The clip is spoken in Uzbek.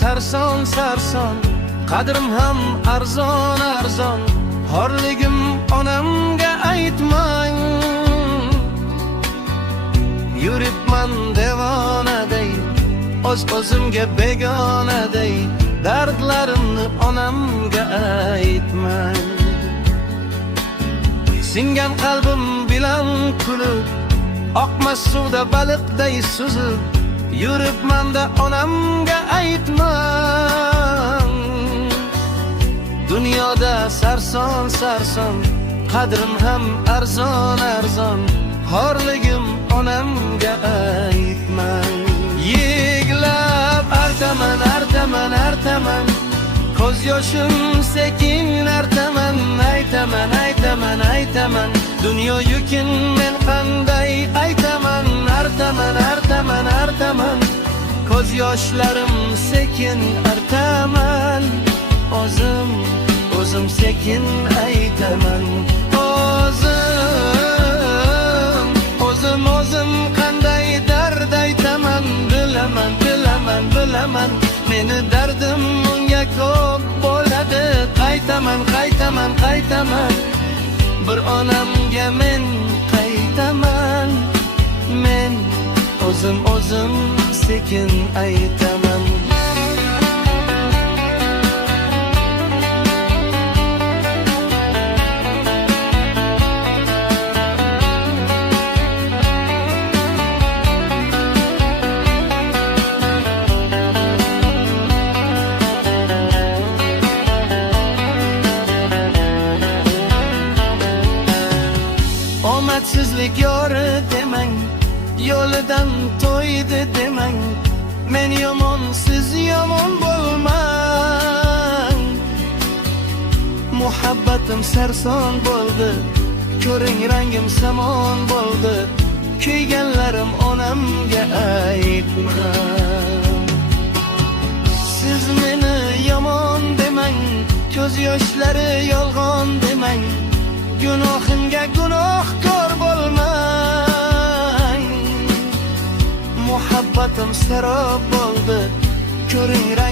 sarson sarson, qadrim ham arzon arzon. Xorligim onamga aytmang, yuribman devonaday, o'zimga begonaday. Dardlarimni onamga aytmang. Singan qalbim bilan kulib, oqmas suvda baliqday suzib, yuribman-da onamga aytmang. Dunyoda sarson sarson, qadrim ham arzon arzon. Xorligim onamga aytmang. Yeglab artaman artaman artaman, ko'z yoshim sekin artaman. Aytaman aytaman aytaman, dunyo yukin men qanday aytaman. Artaman artaman artaman, ko'z yoshlarim sekin artaman. O'zim sekin aytaman. O'zim qanday dard aytaman. Bilaman, meni dardim unga ko'p bo'ladi. Qaytaman, bir onamga men qaytaman. Men o'zim sekin aytaman. Omadsizlik yori demang, yo'lidan to'ydi demang. Men yomon, siz yomon bo'lmang. Muhabbatim sarson bo'ldi, ko'ring rangim samon bo'ldi. Kuyganlarim onamga aytmang. Siz meni yomon demang, ko'z yoshlari yolg'on demang. Gunohimga gunohkor bo'lmang. Muhabbatim serob bo'ldi, ko'ring rang